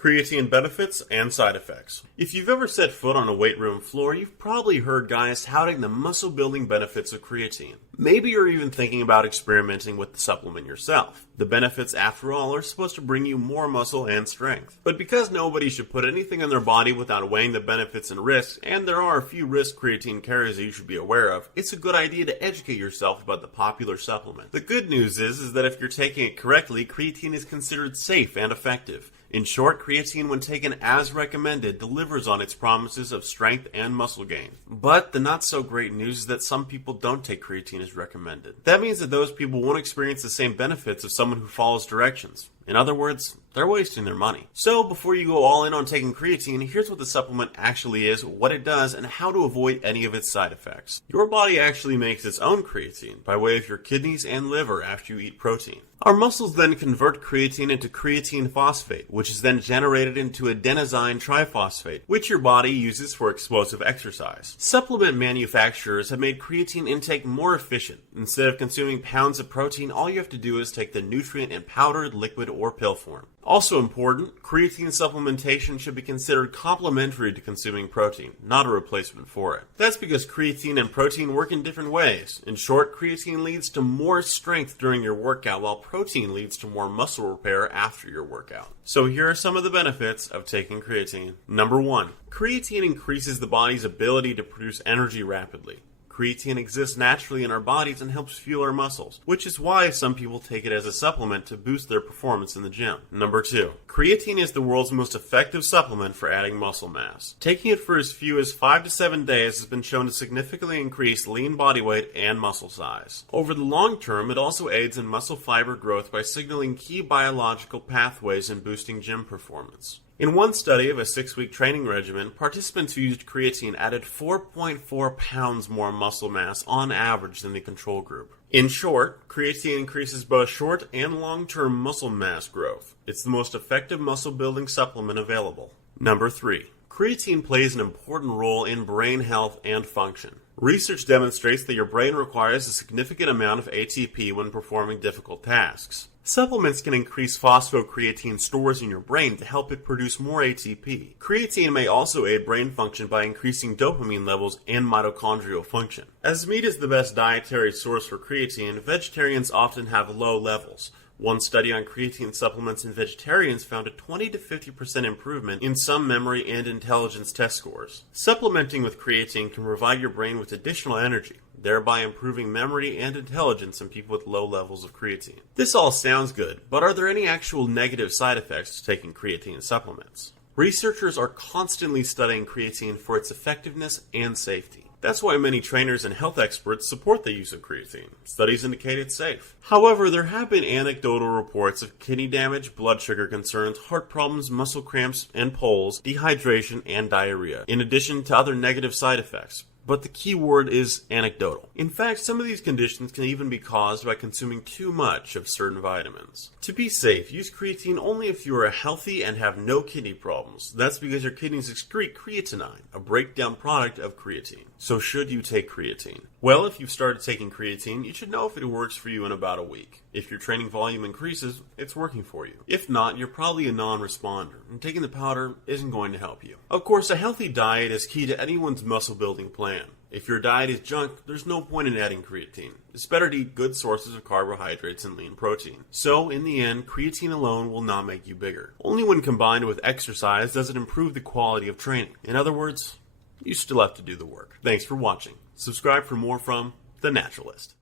Creatine benefits and side effects. If you've ever set foot on a weight room floor, you've probably heard guys touting the muscle building benefits of creatine. Maybe you're even thinking about experimenting with the supplement yourself. The benefits, after all, are supposed to bring you more muscle and strength. But because nobody should put anything in their body without weighing the benefits and risks, and there are a few risks creatine carries that you should be aware of, it's a good idea to educate yourself about the popular supplement. The good news is that if you're taking it correctly, creatine is considered safe and effective. In short, creatine, when taken as recommended, delivers on its promises of strength and muscle gain. But the not so great news is that some people don't take creatine as recommended. That means that those people won't experience the same benefits of someone who follows directions. In other words, they're wasting their money. So before you go all in on taking creatine, here's what the supplement actually is, what it does, and how to avoid any of its side effects. Your body actually makes its own creatine by way of your kidneys and liver after you eat protein. Our muscles then convert creatine into creatine phosphate, which is then generated into adenosine triphosphate, which your body uses for explosive exercise. Supplement manufacturers have made creatine intake more efficient. Instead of consuming pounds of protein, all you have to do is take the nutrient in powdered, liquid, or pill form. Also important, creatine supplementation should be considered complementary to consuming protein, not a replacement for it. That's because creatine and protein work in different ways. In short, creatine leads to more strength during your workout, while protein leads to more muscle repair after your workout. So here are some of the benefits of taking creatine. Number 1. Creatine increases the body's ability to produce energy rapidly. Creatine exists naturally in our bodies and helps fuel our muscles, which is why some people take it as a supplement to boost their performance in the gym. Number 2. Creatine is the world's most effective supplement for adding muscle mass. Taking it for as few as 5 to 7 days has been shown to significantly increase lean body weight and muscle size. Over the long term, it also aids in muscle fiber growth by signaling key biological pathways and boosting gym performance. In one study of a 6-week training regimen, participants who used creatine added 4.4 pounds more muscle mass on average than the control group. In short, creatine increases both short and long-term muscle mass growth. It's the most effective muscle-building supplement available. Number 3. Creatine plays an important role in brain health and function. Research demonstrates that your brain requires a significant amount of ATP when performing difficult tasks. Supplements can increase phosphocreatine stores in your brain to help it produce more ATP. Creatine may also aid brain function by increasing dopamine levels and mitochondrial function. As meat is the best dietary source for creatine, vegetarians often have low levels. One study on creatine supplements in vegetarians found a 20 to 50% improvement in some memory and intelligence test scores. Supplementing with creatine can provide your brain with additional energy, thereby improving memory and intelligence in people with low levels of creatine. This all sounds good, but are there any actual negative side effects to taking creatine supplements? Researchers are constantly studying creatine for its effectiveness and safety. That's why many trainers and health experts support the use of creatine. Studies indicate it's safe. However, there have been anecdotal reports of kidney damage, blood sugar concerns, heart problems, muscle cramps and pulls, dehydration, and diarrhea, in addition to other negative side effects. But the key word is anecdotal. In fact, some of these conditions can even be caused by consuming too much of certain vitamins. To be safe, use creatine only if you are healthy and have no kidney problems. That's because your kidneys excrete creatinine, a breakdown product of creatine. So should you take creatine? Well, if you've started taking creatine, you should know if it works for you in about a week. If your training volume increases, it's working for you. If not, you're probably a non-responder, and taking the powder isn't going to help you. Of course, a healthy diet is key to anyone's muscle building plan. If your diet is junk, there's no point in adding creatine. It's better to eat good sources of carbohydrates and lean protein. So, in the end, creatine alone will not make you bigger. Only when combined with exercise does it improve the quality of training. In other words, you still have to do the work. Thanks for watching. Subscribe for more from The Naturalist.